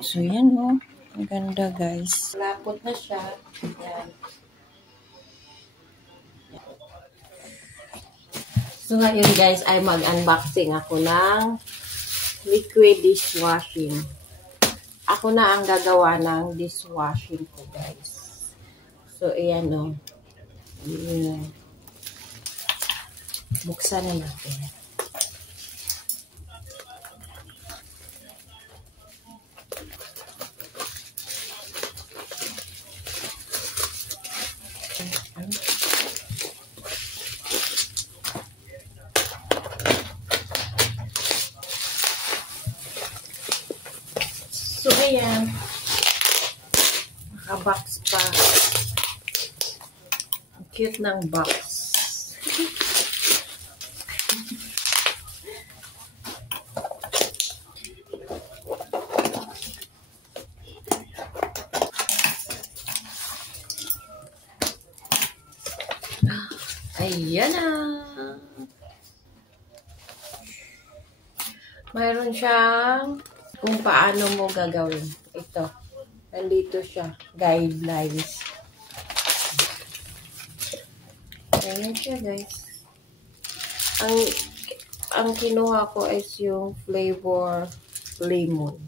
So, yan o. Ang ganda, guys. Lapot na siya. Yan. So, ngayon, guys, ay mag-unboxing ako ng liquid dishwashing. Ako na ang gagawa ng dishwashing ko, guys. So, ayan o. Ayan. Buksan na natin. So, ayan. Naka-box pa. Ang cute ng box. Ayan na. Mayroon siyang kung paano mo gagawin. Ito. Nandito siya. Guidelines. Ayan siya, guys. Ang kinuha ko is yung flavor lemon.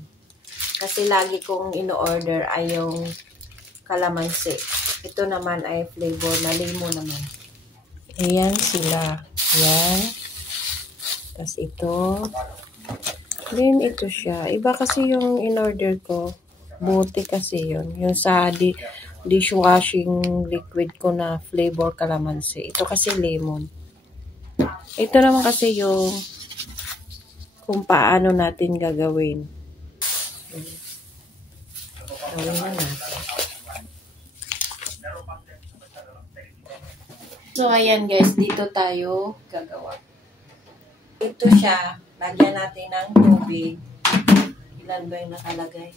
Kasi lagi kong ino-order ay yung kalamansi. Ito naman ay flavor na lemon naman. Ayan sila. Ayan. Tapos ito. Then ito siya. Iba kasi yung in-order ko. Buti kasi yun. Yung sa dishwashing liquid ko na flavor kalamansi. Ito kasi lemon. Ito naman kasi yung kung paano natin gagawin. Gawin na natin. So, ayan guys. Dito tayo gagawa. Ito siya. Lagyan natin ng tubig. Ilan ba yung nakalagay?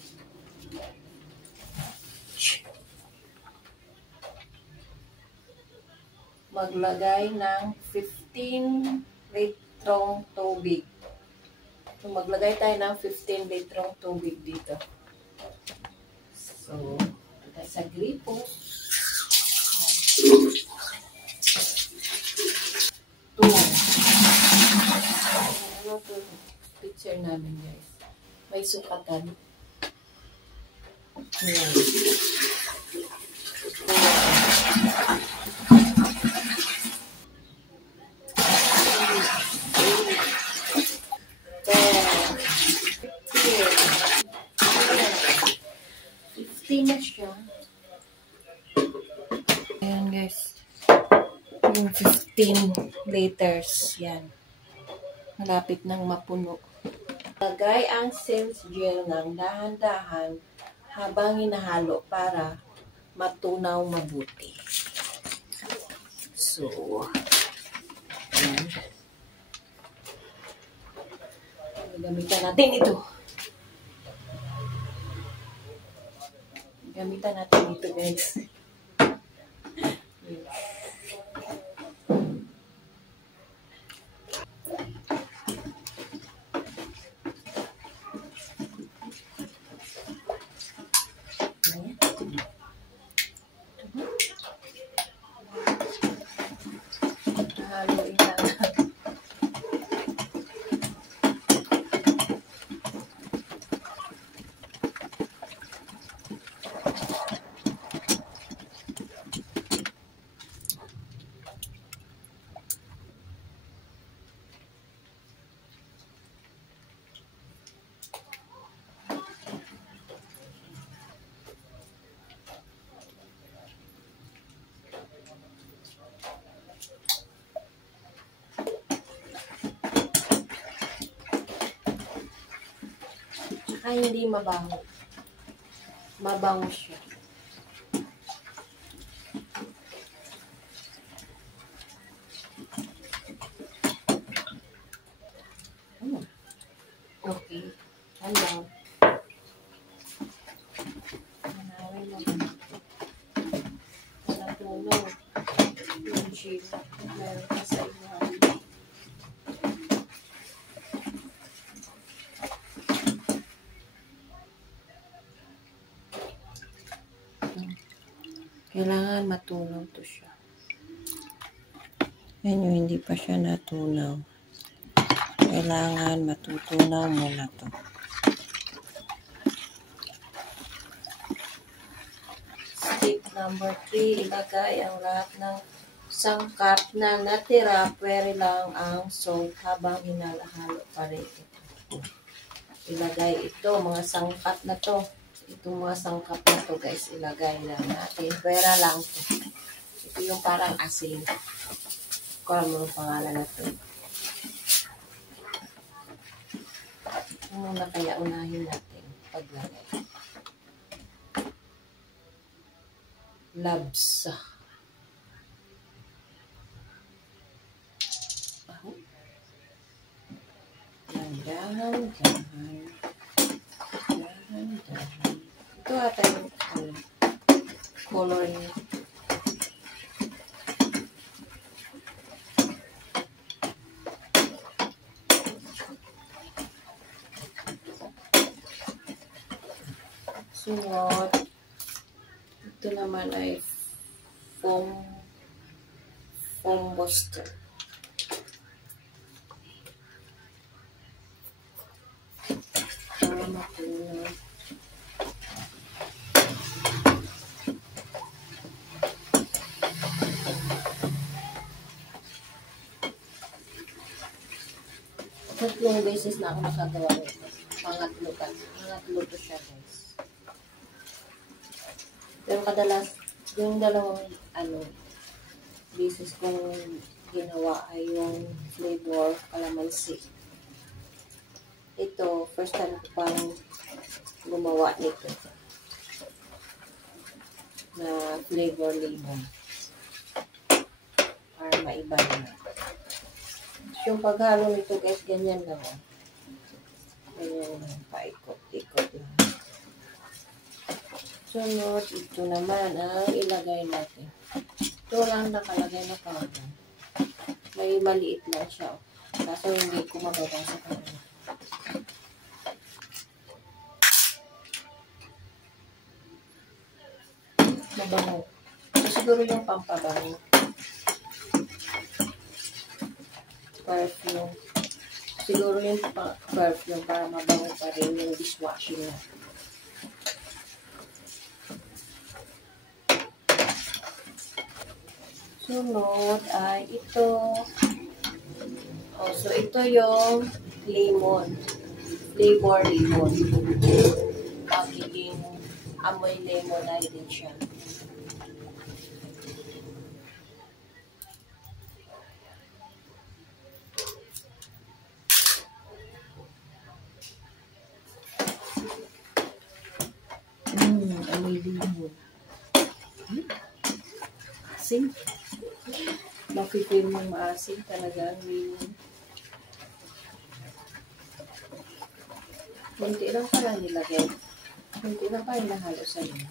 Maglagay ng 15 litrong tubig. So, maglagay tayo ng 15 litrong tubig dito. So, tayo sa gripo. Ano to? Picture namin, guys. May sukatan. Ayan. Na siya. Ayan guys. Yung 15 liters. Yan. Malapit nang mapuno. Lagay ang sense gel ng dahan-dahan habang hinahalo para matunaw mabuti. So, ayan. Gamitan natin ito. Gamitan natin ito, guys. Haluin lang. Ay, hindi mabango. Mabango siya. Okay. Hello. Manawin naman. Natulog. Yung gym. Meron ka sa iwan. Kailangan matunaw to siya. Yan yung hindi pa siya natunaw. Kailangan matutunaw muna to. Step number 3, ilagay ang lahat ng sangkap na natira, pwede lang ang salt habang hinahalo pa rin ito. Ilagay ito, mga sangkap na to. Itong mga sangkap na to guys, ilagay lang natin. Pwera lang to. Ito yung parang asin. Kung ano ang pangalan na to. Muna kaya unahin natin paglagay. Labsa. Dahan-dahan. Dahan-dahan. Ito ata yung color niya. Sunod, ito naman ay foam buster. Para mapuno. Tatlong beses na ako nakagawa nito. Pangatlo to siya guys. Pero kadalas, yung dalawang beses kong ginawa ay yung flavor calamansi. Ito, first time ko pang gumawa nito na flavor lemon. Para maiba na. Yung paghalo nito guys, ganyan lang. Ganyan lang, paikot-ikot lang. Sunod, ito naman ang ilagay natin. Ito lang nakalagay na powder. May maliit lang siya. Kaso hindi ko mababasa pa rin. Mabango. Ito siguro yung pampabango. Perfume. Siguro yung perfume para mabango pa rin yung dishwashing na. Sunod ay ito. So ito yung lemon. Flavor lemon. Magiging amoy lemon na din siya. Amoy lemon. Asin. Mapipil mong maasin talaga ang lemon. Kunti lang pala nilagay. Kunti lang pala nahalo sa inyo.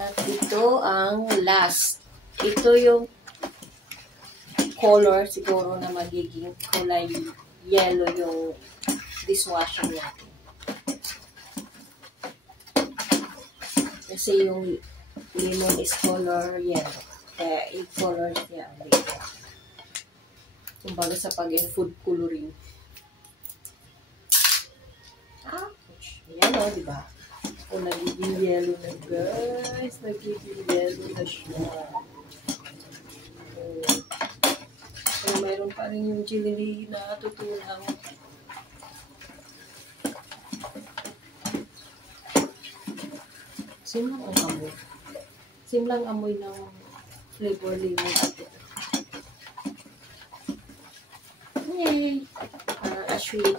At ito ang last. Ito yung color siguro na magiging kulay yellow yung dishwashing natin. Kasi yung lemon is color yellow. Kaya yung color niya ang yellow. Kumbaga sa pag-food coloring. Yan o, diba? O, nagiging yellow na guys. Nagiging yellow na siya. Pero mayroon pa rin yung chili na tutulang. Sim lang ang amoy. Sim lang amoy ng flavor lemon at ito. Yay! Parang asweet.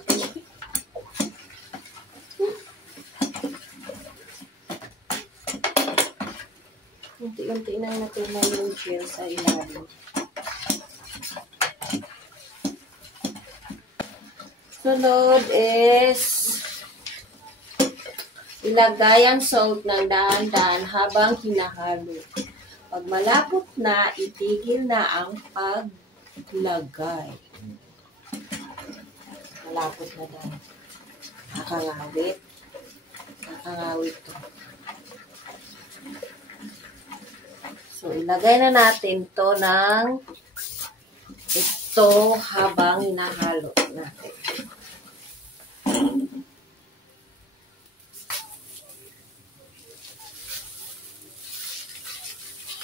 Unti-unti na natin na yung gel sa ilalim. Sunod is ilagay ang salt ng dahan-dahan habang hinahalo. Pag malapot na, itigil na ang paglagay. Malapot na daw. Nakakangawit. Angawit to. So, ilagay na natin to ng ito habang hinahalo natin.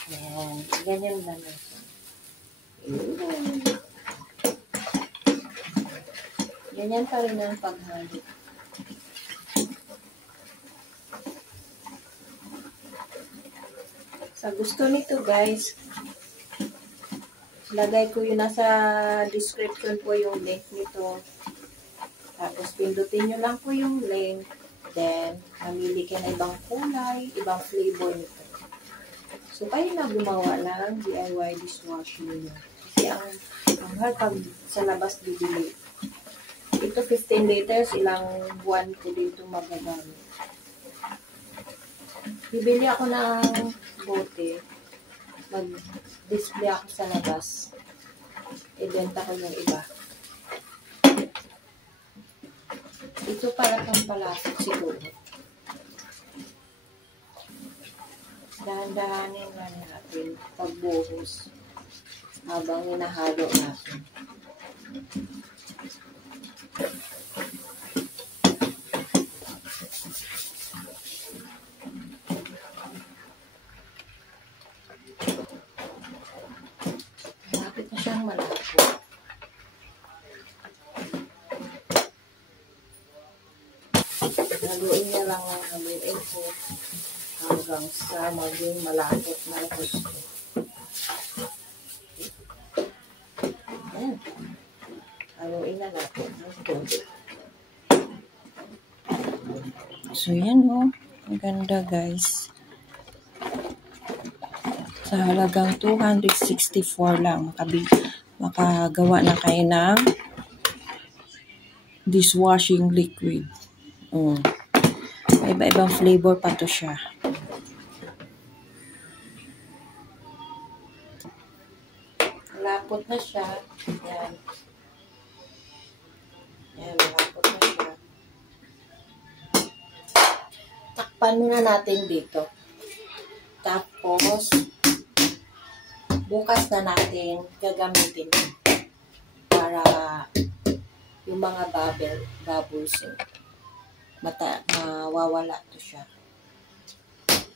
Ayan. Ganyan lang natin. Ganyan pa rin ang paghalo. Sa gusto nito guys, lagay ko yun nasa description po yung link nito. Tapos pindutin nyo lang po yung link. Then, mamili ka na ibang kulay, ibang flavor nito. So, kayo na gumawa ng DIY dishwashing nyo. Kasi ang mahal pag sa labas bibili. Ito 15 liters, ilang buwan ko dito magagamit. Bibili ako ng bote. Mag-display ako sa labas. Ibenta ko yung iba. Ito para pang palasok siguro. Dahan-dahanin lang natin pagbuhos habang hinahalo natin. Malapit na siyang malapot. Haluin niya lang ang haluin ko hanggang sa maging malapot na gusto. Ayan. Haluin na natin. So, yan o. Ang ganda guys. Sa halagang 264 lang makagawa na kayo ng dishwashing liquid. Iba-ibang flavor pa to siya. Malapot na siya. Yan. Yan, malapot na siya. Takpan muna natin dito. Tapos, bukas na natin gagamitin para yung mga bubbles mawawala to siya.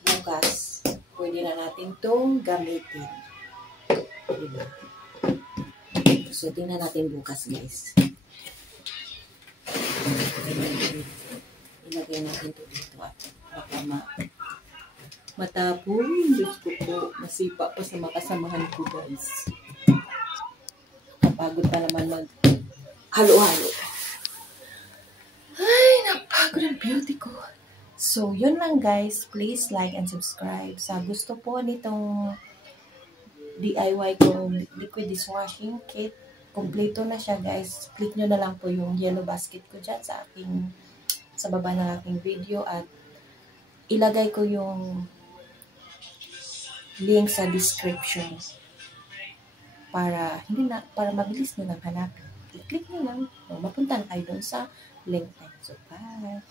Bukas, pwede na natin itong gamitin. Diba? So, tingnan natin bukas, guys. Ilagay natin ito dito at baka matapon. Diyos ko po, masipa pa sa makasamahan ko, guys. Napagod pa naman halo-halo. Ay, napagod ang beauty ko. So, yun lang guys. Please like and subscribe. Sa gusto po nitong DIY kong liquid dishwashing kit, kompleto na siya guys. Click nyo na lang po yung yellow basket ko dyan sa baba ng aking video at ilagay ko yung link sa description para mabilis nyo lang hanapin. I-click nyo lang. Mapunta na kayo doon sa link. So, bye!